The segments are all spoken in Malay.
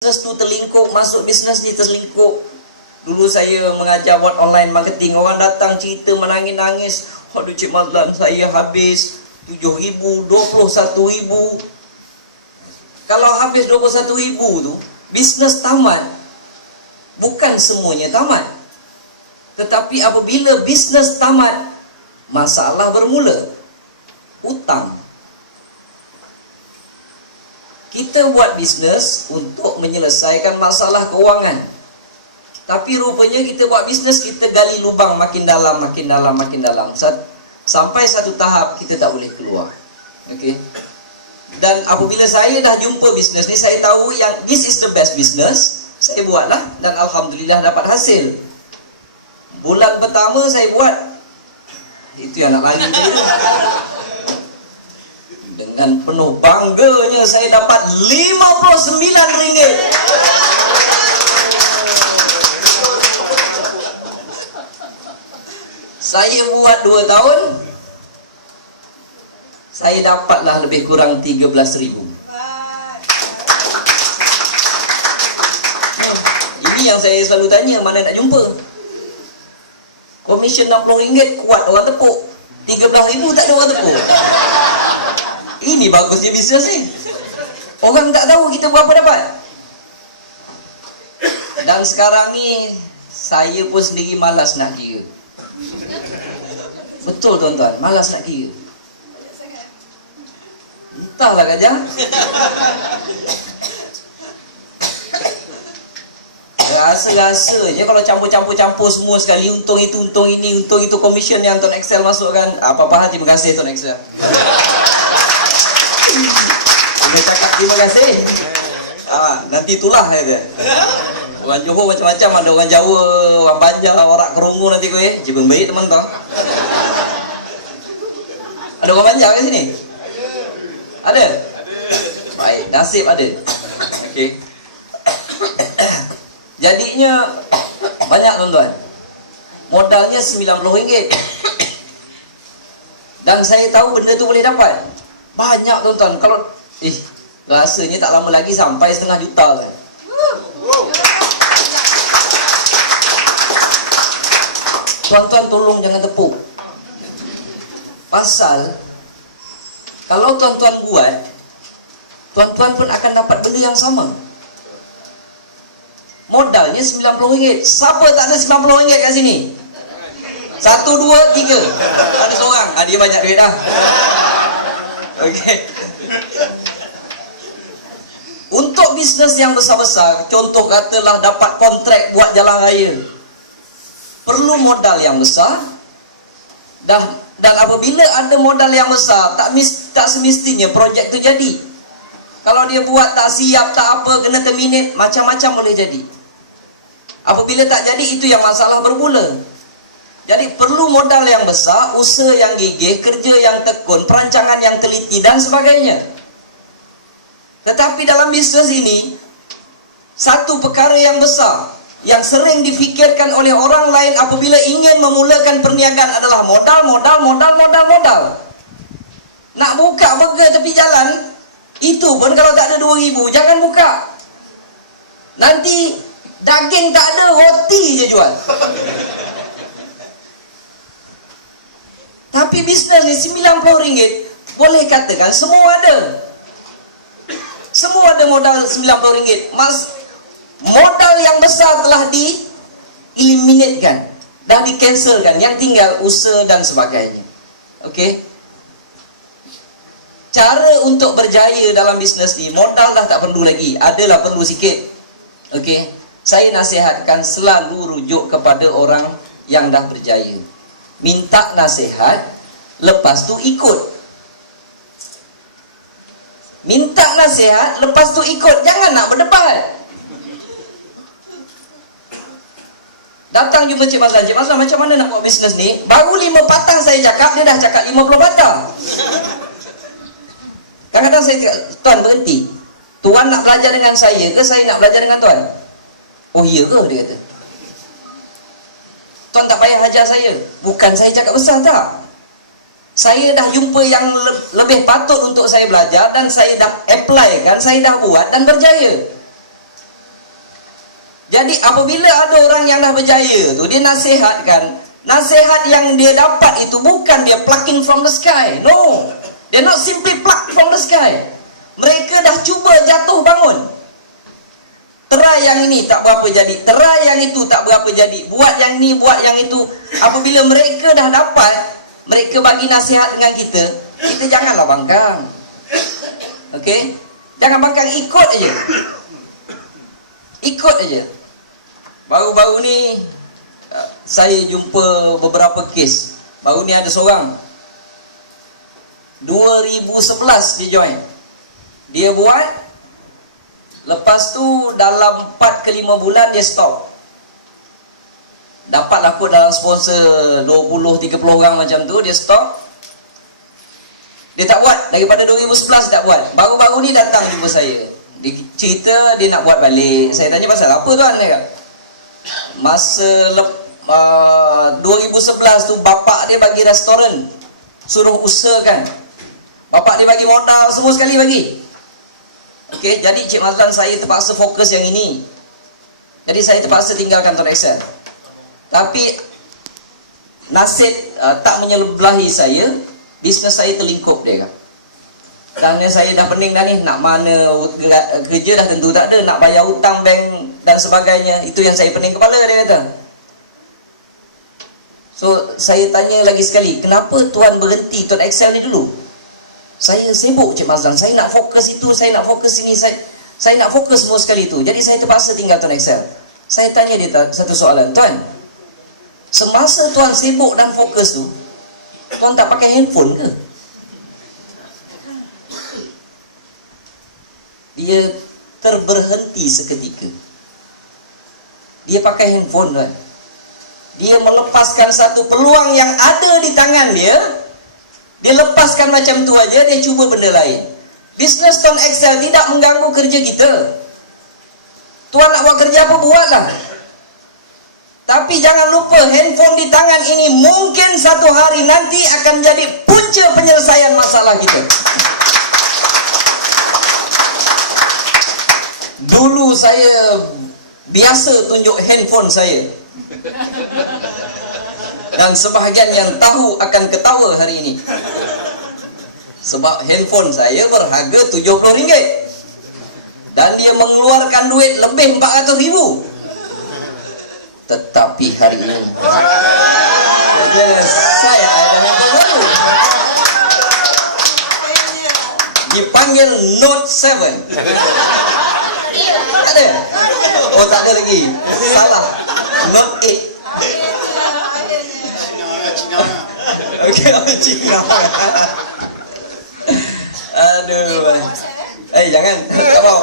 Bisnes tu terlingkup, masuk bisnes ni terlingkup. Dulu saya mengajar buat online marketing, orang datang cerita menangis-nangis, aduh Cik Mazlan, saya habis 7,000, 21,000. Kalau habis 21,000 tu, bisnes tamat. Bukan semuanya tamat. Tetapi apabila bisnes tamat, masalah bermula. Hutang. Kita buat bisnes untuk menyelesaikan masalah keuangan. Tapi rupanya kita buat bisnes, kita gali lubang makin dalam, makin dalam, makin dalam. Sampai satu tahap kita tak boleh keluar. Okey. Dan apabila saya dah jumpa bisnes ni, saya tahu yang this is the best business. Saya buatlah dan alhamdulillah dapat hasil. Bulan pertama saya buat, itu yang nak lari tadi. Dengan penuh bangganya saya dapat RM59. Saya buat 2 tahun, saya dapatlah lebih kurang 13,000. Ini yang saya selalu tanya, mana nak jumpa? Komisen RM60 kuat orang tepuk, 13,000 tak ada orang tepuk. Ini bagusnya bisnes ni. Orang tak tahu kita berapa dapat. Dan sekarang ni saya pun sendiri malas nak kira. Betul tuan-tuan, malas nak kira. Entahlah Kajang. Rasa-rasanya kalau campur-campur semua sekali, untung itu, untung ini, untung itu, komisen yang Tuan Excel masukkan. Apa-apa, terima kasih Tuan Excel. Dia cakap terima kasih. Nanti itulah dia. Orang Johor macam-macam, ada orang Jawa, orang Banjar, orang Kerungu nanti kowe. Jebeng baik teman tau. Ada orang Banjar kat sini? Ada. Baik, nasib ada. Okey. Jadinya banyak tuan-tuan. Modalnya RM90. Dan saya tahu benda tu boleh dapat. Banyak tuan-tuan. Kalau rasanya tak lama lagi sampai setengah juta kan. Tuan-tuan tolong jangan tepuk. Pasal kalau tuan-tuan buat, tuan-tuan pun akan dapat benda yang sama. Modalnya RM90. Siapa tak ada RM90 kat sini? 1, 2, 3. Ada seorang. Dia banyak duit dah. Okey. Untuk bisnes yang besar-besar, contoh katalah dapat kontrak buat jalan raya, perlu modal yang besar. Dan apabila ada modal yang besar, tak semestinya projek tu jadi. Kalau dia buat tak siap, tak apa, kena terminate, macam-macam boleh jadi. Apabila tak jadi, itu yang masalah bermula. Jadi perlu modal yang besar, usaha yang gigih, kerja yang tekun, perancangan yang teliti dan sebagainya. Tetapi dalam bisnes ini, satu perkara yang besar yang sering difikirkan oleh orang lain apabila ingin memulakan perniagaan adalah modal. Nak buka burger tepi jalan, itu pun kalau tak ada 2,000, jangan buka. Nanti daging tak ada, roti je jual. Tapi bisnes ni RM90, boleh katakan semua ada. Semua ada modal RM90. Modal yang besar telah di-eliminatekan, dah di-cancelkan. Yang tinggal usaha dan sebagainya. Okey. Cara untuk berjaya dalam bisnes ni, modal dah tak perlu lagi. Adalah perlu sikit. Okey. Saya nasihatkan selalu rujuk kepada orang yang dah berjaya. Minta nasihat, lepas tu ikut. Minta nasihat, lepas tu ikut. Jangan nak berdebat. Datang jumpa Cik Mazlan. Cik Mazlan, macam mana nak buat bisnes ni? Baru 5 patang saya cakap, dia dah cakap 50 patang. Kadang-kadang saya cakap, Tuan berhenti. Tuan nak belajar dengan saya ke saya nak belajar dengan Tuan? Oh iya ke? Dia kata. Tuan tak payah ajar saya. Bukan saya cakap besar tak. Saya dah jumpa yang lebih patut untuk saya belajar dan saya dah apply kan, saya dah buat dan berjaya. Jadi apabila ada orang yang dah berjaya tu, dia nasihatkan, nasihat yang dia dapat itu bukan dia plucking from the sky. No, they're not simply pluck from the sky. Mereka dah cuba jatuh bangun. Try yang ini tak berapa jadi, try yang itu tak berapa jadi, buat yang ni, buat yang itu. Apabila mereka dah dapat, mereka bagi nasihat dengan kita, kita janganlah bangkang. Okey? Jangan bangkang, ikut aja. Ikut aja. Baru-baru ni saya jumpa beberapa kes. Baru ni ada seorang 2011 dia join. Dia buat, lepas tu dalam 4 ke 5 bulan dia stop. Dapatlah kot dalam sponsor 20-30 orang macam tu, dia stop. Dia tak buat, daripada 2011 tak buat. Baru-baru ni datang jumpa saya. Dia cerita dia nak buat balik. Saya tanya pasal apa tuan? Dia kata, masa 2011 tu bapak dia bagi restoran, suruh usahakan. Bapak dia bagi modal semua sekali bagi. Okey, jadi Cik Mazlan saya terpaksa fokus yang ini. Jadi saya terpaksa tinggalkan Tuan Excel. Tapi nasib tak menyebelahi saya, bisnes saya terlingkup dia kan. Dan saya dah pening dah ni, nak mana kerja dah tentu tak ada, nak bayar hutang bank dan sebagainya. Itu yang saya pening kepala, dia kata. So saya tanya lagi sekali, kenapa tuan berhenti Tuan Excel ni dulu? Saya sibuk Cik Mazlan, saya nak fokus itu, saya nak fokus ini, saya nak fokus semua sekali tu. Jadi saya terpaksa tinggal Tuan Excel. Saya tanya dia satu soalan, tuan, semasa tuan sibuk dan fokus tu, tuan tak pakai handphone ke? Dia terberhenti seketika. Dia pakai handphone, tuan. Dia melepaskan satu peluang yang ada di tangan dia. Dia lepaskan macam tu aja, dia cuba benda lain. Bisnes Tuan Excel tidak mengganggu kerja kita. Tuan nak buat kerja apa, buatlah. Tapi jangan lupa, handphone di tangan ini mungkin satu hari nanti akan jadi punca penyelesaian masalah kita. Dulu saya biasa tunjuk handphone saya. Dan sebahagian yang tahu akan ketawa hari ini. Sebab handphone saya berharga RM70. Dan dia mengeluarkan duit lebih RM400,000. Tetapi hari ini saya ada handphone baru. Dipanggil Note 7. Tak ada? Oh, tak ada lagi. Salah. Note 8. Okey, Cina. Aduh. Jangan. Tak mau.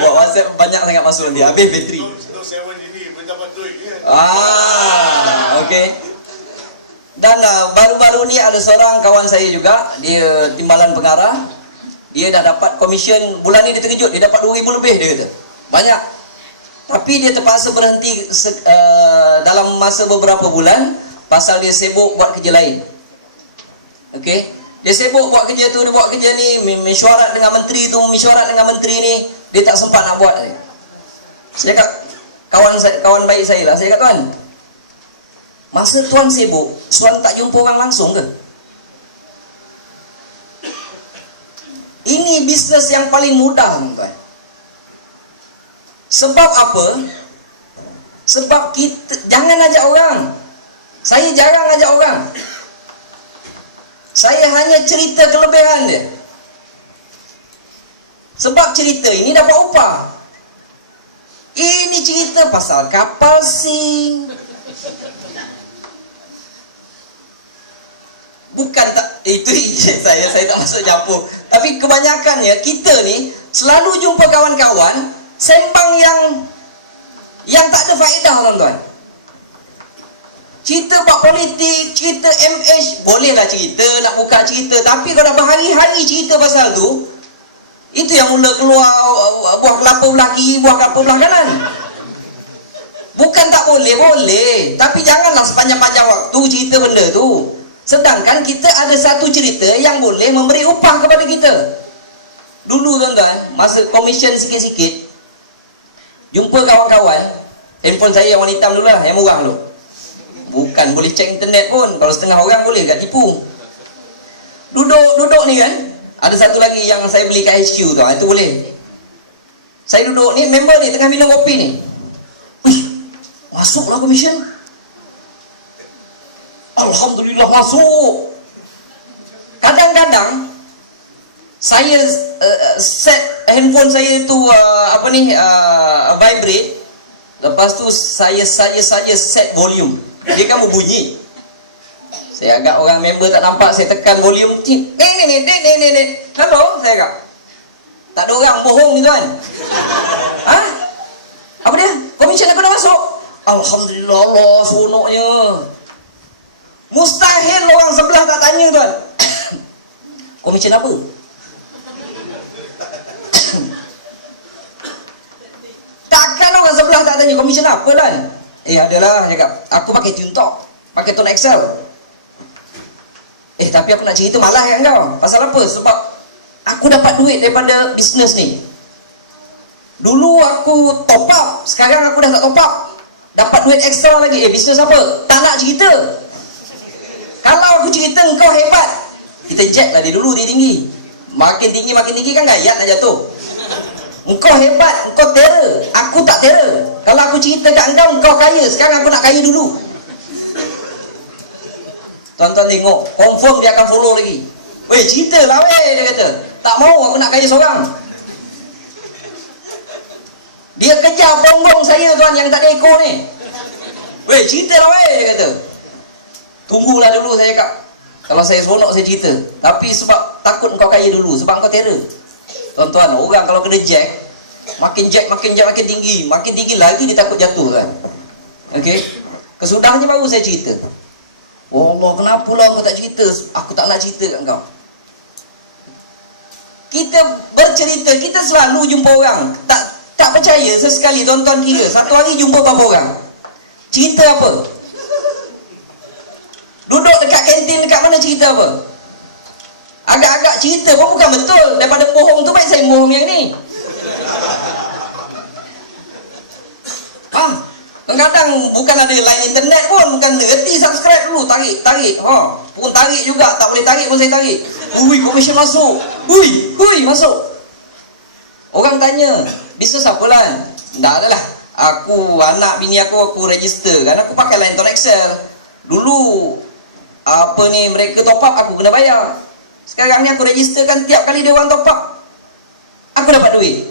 Buat WhatsApp banyak sangat masuk nanti. Habis bateri. Okey. Dan baru-baru ni ada seorang kawan saya juga, dia timbalan pengarah. Dia dah dapat komisen, bulan ni dia terkejut, dia dapat 2,000 lebih dia kata. Banyak. Tapi dia terpaksa berhenti dalam masa beberapa bulan pasal dia sibuk buat kerja lain. Okey. Dia sibuk buat kerja tu, dia buat kerja ni, mesyuarat dengan menteri tu, mesyuarat dengan menteri ni, dia tak sempat nak buat. Saya cakap, kawan baik saya lah, saya cakap, tuan, masa tuan sibuk, tuan tak jumpa orang langsung ke? Ini bisnes yang paling mudah, tuan. Sebab apa? Sebab kita jangan ajak orang. Saya jarang ajak orang. Saya hanya cerita kelebihan dia. Sebab cerita ini dapat upah. Ini cerita pasal kapal sing. Bukan tak, itu saya tak masuk campur. Tapi kebanyakannya kita ni selalu jumpa kawan-kawan sembang yang tak ada faedah, tuan-tuan. Cerita buat politik, cerita MH, bolehlah cerita, nak buka cerita. Tapi kalau dah berhari-hari cerita pasal tu, itu yang mula keluar buah kelapa belah kiri, buah kelapa belah kanan. Bukan tak boleh, boleh. Tapi janganlah sepanjang-panjang waktu cerita benda tu. Sedangkan kita ada satu cerita yang boleh memberi upah kepada kita. Dulu, tuan-tuan, masa komisen sikit-sikit, jumpa kawan-kawan, Handphone saya yang warna hitam dulu lah, yang murah dulu. Bukan boleh cek internet pun. Kalau setengah orang boleh tak tipu. Duduk ni kan. Ada satu lagi yang saya beli kat HQ tu. Itu boleh. Saya duduk ni, member ni tengah minum kopi ni. Wih, masuklah komisen. Alhamdulillah masuk. Kadang-kadang saya set handphone saya tu vibrate. Lepas tu saya saja set volume. Dia kan berbunyi. Saya agak orang member tak nampak, saya tekan volume. Ni. Hello, saya agak. Tak ada orang bohong ni tuan. Ha? Apa dia? Komisen aku dah masuk. Alhamdulillah, Allah seronoknya. Mustahil orang sebelah tak tanya tuan. Komisen apa? Takkan orang sebelah tak tanya komisen apa tuan? Adalah cakap. Aku pakai TuneTalk, pakai Tone Excel. Tapi aku nak cerita malah kan kau. Pasal apa? Sebab aku dapat duit daripada bisnes ni. Dulu aku top up, sekarang aku dah tak top up. Dapat duit ekstra lagi. Bisnes apa? Tak nak cerita. Kalau aku cerita engkau hebat, kita jet lah dia dulu, dia tinggi. Makin tinggi kan gayat nak jatuh. Engkau hebat, engkau terror. Aku tak terror. Kalau aku cerita kat engkau kaya. Sekarang aku nak kaya dulu. Tuan-tuan tengok, confirm dia akan follow lagi. Weh, cerita lah weh, dia kata. Tak mau, aku nak kaya seorang. Dia kejar bonggong saya tuan, yang tak ada ekor ni. Weh, cerita lah weh, dia kata. Tunggulah dulu, saya cakap. Kalau saya seronok, saya cerita. Tapi sebab takut engkau kaya dulu, sebab engkau terror. Tuan-tuan, orang kalau kena jack makin tinggi. Makin tinggi lagi dia takut jatuh kan. Okey. Kesudahnya baru saya cerita. Oh Allah, kenapa lah kau tak cerita? Aku tak nak cerita kat kau. Kita bercerita, kita selalu jumpa orang. Tak percaya sesekali tuan-tuan kira satu hari jumpa berapa orang? Cerita apa? Duduk dekat kantin, dekat mana cerita apa? Agak-agak cerita pun bukan betul. Daripada bohong tu baik saya bohong yang ni. Kadang-kadang bukan ada line internet pun, bukan reti subscribe dulu, tarik. Pun tarik juga, tak boleh tarik pun saya tarik. Komisen masuk. Masuk. Orang tanya, bisnes apa lah? Tak adalah. Anak bini aku register kan, aku pakai line Tone Excel. Dulu mereka top up aku kena bayar. Sekarang ni aku registerkan tiap kali dia orang top up, aku dapat duit.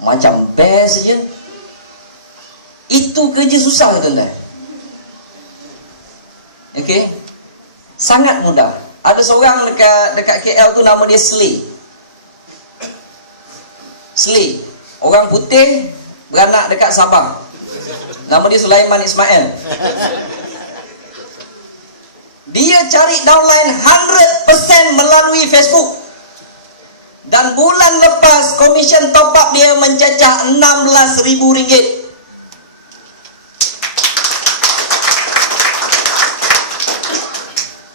Macam best je. Itu kerja susah tuan-tuan. Okey. Sangat mudah. Ada seorang dekat KL tu nama dia Slay. Orang putih beranak dekat Sabah. Nama dia Sulaiman Ismail. Dia cari downline 100% melalui Facebook. Dan bulan lepas komisen top up dia mencecah RM16,000.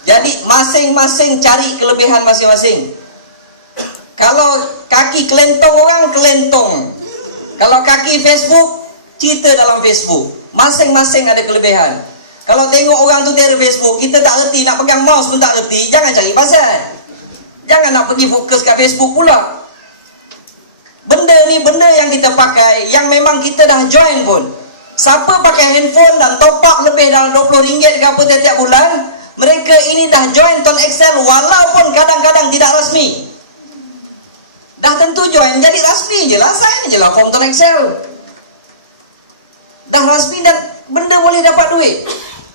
Jadi masing-masing cari kelebihan masing-masing. Kalau kaki kelentong orang, kelentong. Kalau kaki Facebook, cerita dalam Facebook. Masing-masing ada kelebihan. Kalau tengok orang tu dari Facebook, kita tak reti, nak pegang mouse pun tak reti, jangan cari pasal. Jangan nak pergi fokus kat Facebook pula. Benda ni benda yang kita pakai, yang memang kita dah join pun. Siapa pakai handphone dan top up lebih dalam RM20 ke apa tiap-tiap bulan, mereka ini dah join Tone Excel walaupun kadang-kadang tidak rasmi. Dah tentu join, jadi rasmi je lah, sign je lah form Tone Excel. Dah rasmi dan benda boleh dapat duit.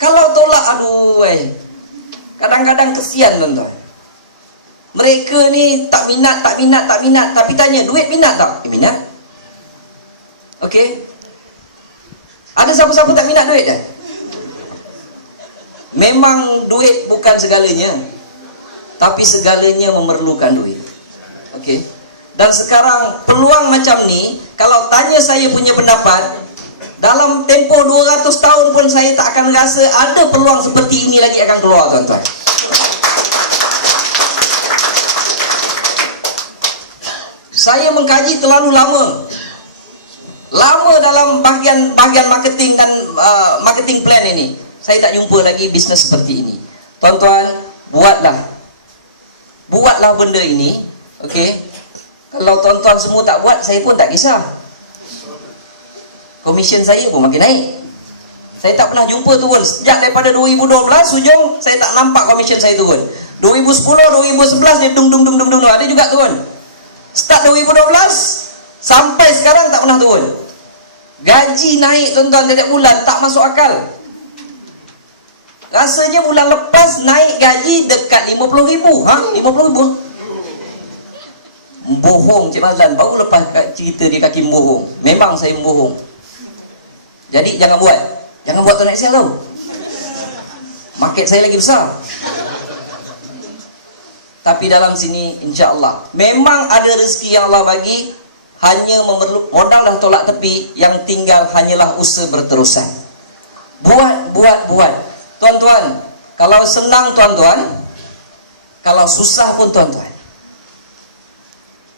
Kalau tolak, kadang-kadang kesian tuan-tuan. Mereka ni tak minat. Tapi tanya, duit minat tak? Minat. Okey. Ada siapa-siapa tak minat duit dah? Memang duit bukan segalanya. Tapi segalanya memerlukan duit. Okey. Dan sekarang peluang macam ni, kalau tanya saya punya pendapat, dalam tempoh 200 tahun pun saya tak akan rasa ada peluang seperti ini lagi akan keluar tuan-tuan. Saya mengkaji terlalu lama. Lama dalam bahagian marketing dan marketing plan ini, saya tak jumpa lagi bisnes seperti ini. Tuan-tuan, buatlah benda ini, okey. Kalau tuan-tuan semua tak buat, saya pun tak kisah. Komisen saya pun makin naik. Saya tak pernah jumpa turun. Sejak daripada 2012 hujung, saya tak nampak komisen saya turun. 2010, 2011 dia dung, ada juga turun. Start 2012 sampai sekarang tak pernah turun. Gaji naik tuan-tuan tiap bulan, tak masuk akal. Rasanya bulan lepas naik gaji dekat 50,000. 50,000? Bohong Cik Mazlan. Baru lepas cerita dia kaki bohong. Memang saya bohong. Jadi jangan buat tuan Excel tau. Market saya lagi besar. Tapi dalam sini insya-Allah memang ada rezeki yang Allah bagi. Hanya modal dah tolak tepi, yang tinggal hanyalah usaha berterusan. Buat. Tuan-tuan, kalau senang tuan-tuan, kalau susah pun tuan-tuan.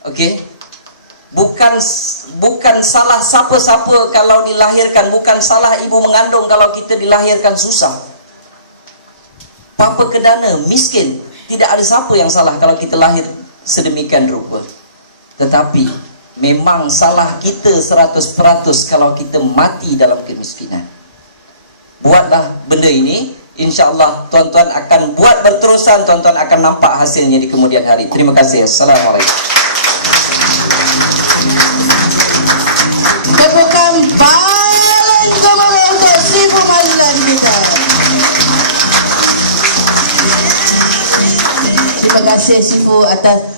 Okey? Bukan salah siapa-siapa kalau dilahirkan, bukan salah ibu mengandung kalau kita dilahirkan susah. Papa kedana, miskin, tidak ada siapa yang salah kalau kita lahir sedemikian rupa. Tetapi memang salah kita 100% kalau kita mati dalam kemiskinan. Buatlah benda ini, insya-Allah tuan-tuan akan buat berterusan, tuan-tuan akan nampak hasilnya di kemudian hari. Terima kasih. Assalamualaikum. Tepukan paling gemuruh untuk Sifu Mazlan kita. Terima kasih Sifu atas